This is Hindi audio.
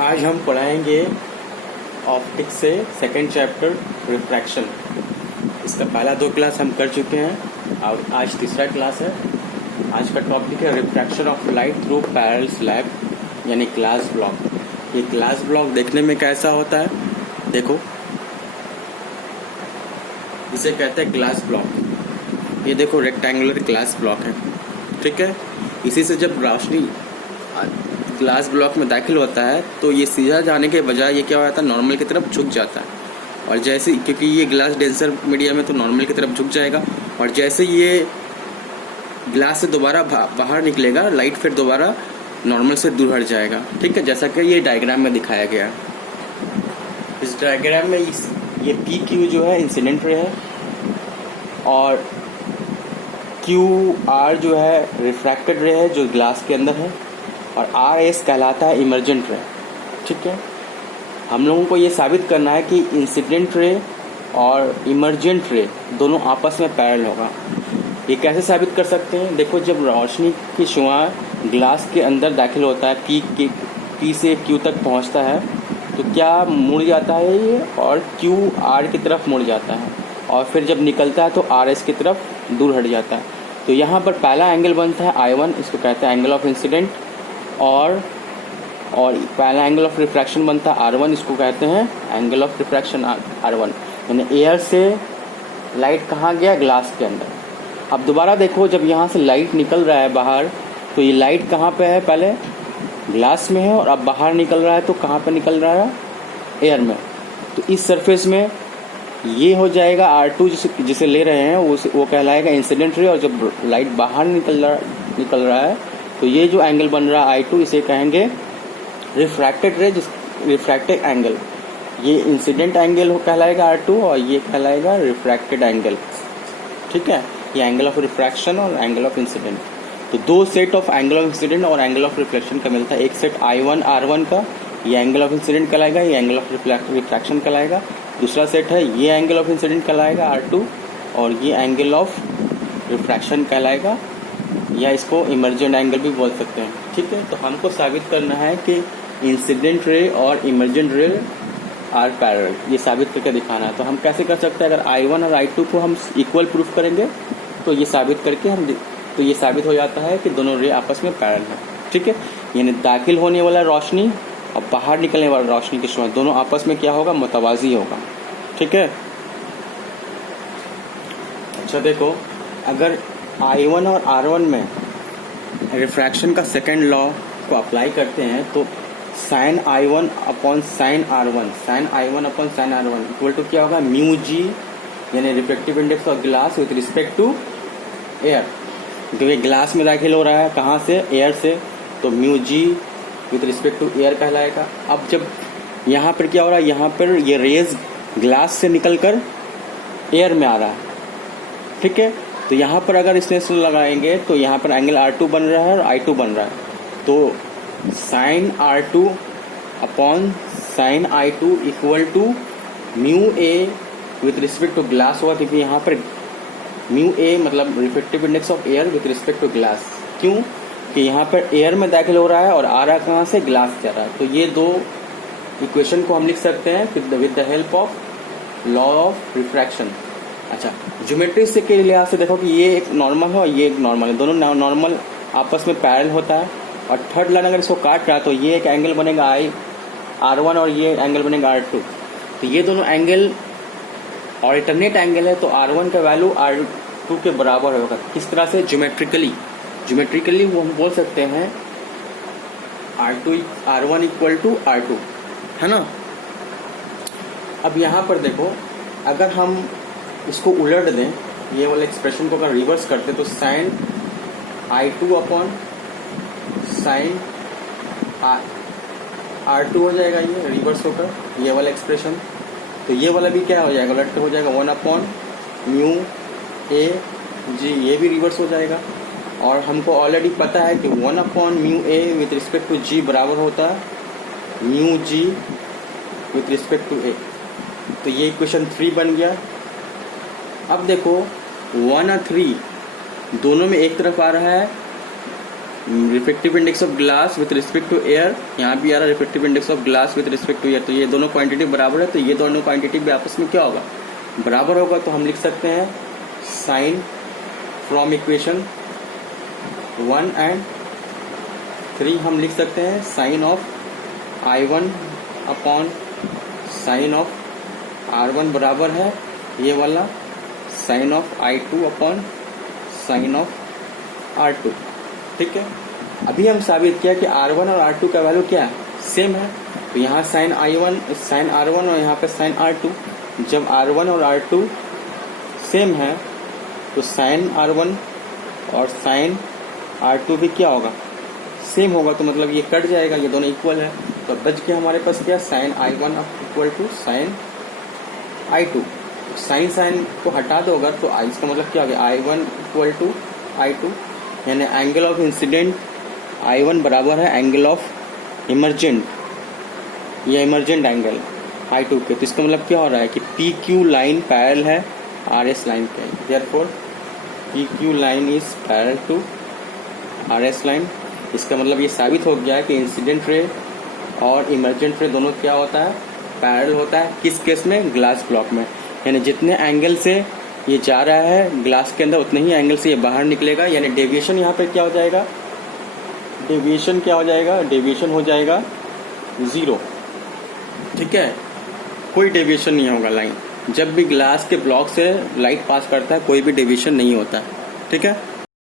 आज हम पढ़ाएंगे ऑप्टिक्स से सेकंड चैप्टर रिफ्रैक्शन। इसका पहला 2 क्लास हम कर चुके हैं और आज तीसरा क्लास है। आज का टॉपिक है refraction of light through parallel slab यानी ग्लास ब्लॉक। ये ग्लास ब्लॉक देखने में कैसा होता है, देखो इसे कहते हैं ग्लास ब्लॉक। ये देखो रेक्टेंगुलर ग्लास ब्लॉक है, ठीक है। इसी से जब रोशनी ग्लास ब्लॉक में दाखिल होता है तो ये सीधा जाने के बजाय ये क्या हो जाता है, नॉर्मल की तरफ झुक जाता है। और जैसे क्योंकि ये ग्लास डेंसर मीडियम है तो नॉर्मल की तरफ झुक जाएगा, और जैसे ये ग्लास से दोबारा बाहर निकलेगा लाइट फिर दोबारा नॉर्मल से दूर हट जाएगा, ठीक है। जैसा कि ये डायग्राम में दिखाया गया है। इस डायग्राम में ये पी क्यू जो है इंसिडेंट रे है और क्यू आर जो है रिफ्रैक्टेड रे है जो ग्लास के अंदर है, और आर एस कहलाता है इमर्जेंट रे, ठीक है। हम लोगों को ये साबित करना है कि इंसिडेंट रे और इमर्जेंट रे दोनों आपस में पैरेलल होगा। ये कैसे साबित कर सकते हैं, देखो जब रोशनी की शुआ ग्लास के अंदर दाखिल होता है, पी से क्यू तक पहुंचता है तो क्या मुड़ जाता है ये, और क्यू आर की तरफ मुड़ जाता है, और फिर जब निकलता है तो आर एस की तरफ दूर हट जाता है। तो यहाँ पर पहला एंगल बनता है I1, इसको कहते हैं एंगल ऑफ इंसिडेंट, और पहला एंगल ऑफ रिफ्रैक्शन बनता है R1, इसको कहते हैं एंगल ऑफ रिफ्रैक्शन R1। यानी एयर से लाइट कहाँ गया, ग्लास के अंदर। अब दोबारा देखो जब यहाँ से लाइट निकल रहा है बाहर तो ये लाइट कहाँ पे है, पहले ग्लास में है, और अब बाहर निकल रहा है तो कहाँ पे निकल रहा है, एयर में। तो इस सरफेस में ये हो जाएगा R2 जिसे ले रहे हैं वो कहलाएगा इंसिडेंट रे, और जब लाइट बाहर निकल रहा है तो ये जो एंगल बन रहा है I2 इसे कहेंगे रिफ्रैक्टेड रे, रिफ्रैक्टेड एंगल। ये इंसिडेंट एंगल कहलाएगा R2 और ये कहलाएगा रिफ्रैक्टेड एंगल, ठीक है। ये एंगल ऑफ रिफ्रैक्शन और एंगल ऑफ इंसिडेंट। तो 2 set of angle of incident और एंगल ऑफ रिफ्लेक्शन का मिलता है। एक सेट I1 R1 का, ये एंगल ऑफ इंसिडेंट कहलाएगा, ये एंगल ऑफ रिफ्रैक्शन कहलाएगा। दूसरा सेट है ये एंगल ऑफ इंसिडेंट कहलाएगा R2 और ये एंगल ऑफ रिफ्रैक्शन कहलाएगा, या इसको इमर्जेंट एंगल भी बोल सकते हैं, ठीक है। तो हमको साबित करना है कि इंसिडेंट रे और इमर्जेंट रे आर पैरेलल, ये साबित करके दिखाना है। तो हम कैसे कर सकते हैं, अगर I1 और I2 को हम इक्वल प्रूफ करेंगे तो ये साबित करके तो ये साबित हो जाता है कि दोनों रे आपस में पैरेलल है, ठीक है। यानी दाखिल होने वाला रोशनी और बाहर निकलने वाला रोशनी के समय दोनों आपस में क्या होगा, मुतवाज़ी होगा, ठीक है। अच्छा देखो, अगर I1 और R1 में रिफ्रैक्शन का सेकेंड लॉ को अप्लाई करते हैं तो sine I1 upon sine R1 equal to क्या होगा, म्यू जी, यानी reflective index of glass with respect to air. क्योंकि ग्लास में दाखिल हो रहा है कहाँ से, एयर से, तो mu ji with respect to air कहलाएगा। अब जब यहाँ पर क्या हो रहा है, यहाँ पर ये रेज ग्लास से निकलकर एयर में आ रहा है, ठीक है। तो यहाँ पर अगर इसने लगाएंगे तो यहाँ पर एंगल R2 बन रहा है और I2 बन रहा है, तो sine R2 upon sine I2 equal to mu A with respect to glass हुआ, क्योंकि यहाँ पर म्यू ए मतलब reflective index of air with respect to glass. क्यों कि यहाँ पर एयर में दाखिल हो रहा है और आ रहा है कहाँ से, ग्लास जा रहा है। तो ये 2 इक्वेशन को हम लिख सकते हैं with the help of law of refraction. अच्छा, ज्योमेट्री से के लिहाज से देखो कि ये एक नॉर्मल है और ये एक नॉर्मल है, दोनों नॉर्मल आपस में पैरेलल होता है। और थर्ड लाइन अगर इसको काट रहा है तो ये एक एंगल बनेगा R1 और ये एंगल बनेगा R2। तो ये दोनों एंगल ऑल्टरनेट एंगल है, तो R1 का वैल्यू R2 के बराबर होगा। किस तरह से, ज्योमेट्रिकली वो हम बोल सकते हैं R1 इक्वल टू R2, है ना। अब यहाँ पर देखो, अगर हम इसको उलट दें, ये वाला एक्सप्रेशन को अगर रिवर्स करते तो sign I2 upon sign R2 हो जाएगा, ये रिवर्स होकर ये वाला एक्सप्रेशन। तो ये वाला भी क्या हो जाएगा, उलट के हो जाएगा 1 अपॉन म्यू ए जी, ये भी रिवर्स हो जाएगा। और हमको ऑलरेडी पता है कि 1 upon mu A with respect to G बराबर होता है mu ji with respect to A. तो ये इक्वेशन 3 बन गया। अब देखो 1 और 3 दोनों में एक तरफ आ रहा है refractive index of glass with respect to air, यहाँ भी आ रहा है refractive index of glass with respect to air. तो ये दोनों क्वांटिटी बराबर है, तो ये दोनों क्वांटिटी भी आपस में क्या होगा, बराबर होगा। तो हम लिख सकते हैं साइन फ्रॉम इक्वेशन 1 एंड 3 हम लिख सकते हैं sine of I1 upon sine of R1 बराबर है ये वाला sine of I2 upon sine of R2। ठीक है, अभी हम साबित किया कि R1 और R2 का वैल्यू क्या है, सेम है। तो यहाँ साइन R1 और यहाँ पे साइन R2, जब R1 और R2 सेम है तो साइन R1 और साइन R2 भी क्या होगा, सेम होगा। तो मतलब ये कट जाएगा, ये दोनों इक्वल है। तो बच के हमारे पास क्या, sine I1 equal to sine I2। Sine को हटा दो अगर, तो इसका मतलब क्या हो गया, I1 इक्वल टू I2, यानी एंगल ऑफ इंसिडेंट I1 बराबर है एंगल ऑफ इमरजेंट, ये इमरजेंट एंगल I2 के। तो इसका मतलब क्या हो रहा है कि PQ लाइन पैरेलल है RS लाइन के, therefore PQ line is parallel to RS line. इसका मतलब ये साबित हो गया है कि इंसिडेंट रे और इमरजेंट रे दोनों क्या होता है, पैरेलल होता है। किस केस में, ग्लास ब्लॉक में, यानी जितने एंगल से ये जा रहा है ग्लास के अंदर उतने ही एंगल से ये बाहर निकलेगा। यानी डेविएशन यहाँ पे क्या हो जाएगा, डेविएशन हो जाएगा 0। ठीक है, कोई डेविएशन नहीं होगा लाइन, जब भी ग्लास के ब्लॉक से लाइट पास करता है कोई भी डेविएशन नहीं होता है। ठीक है।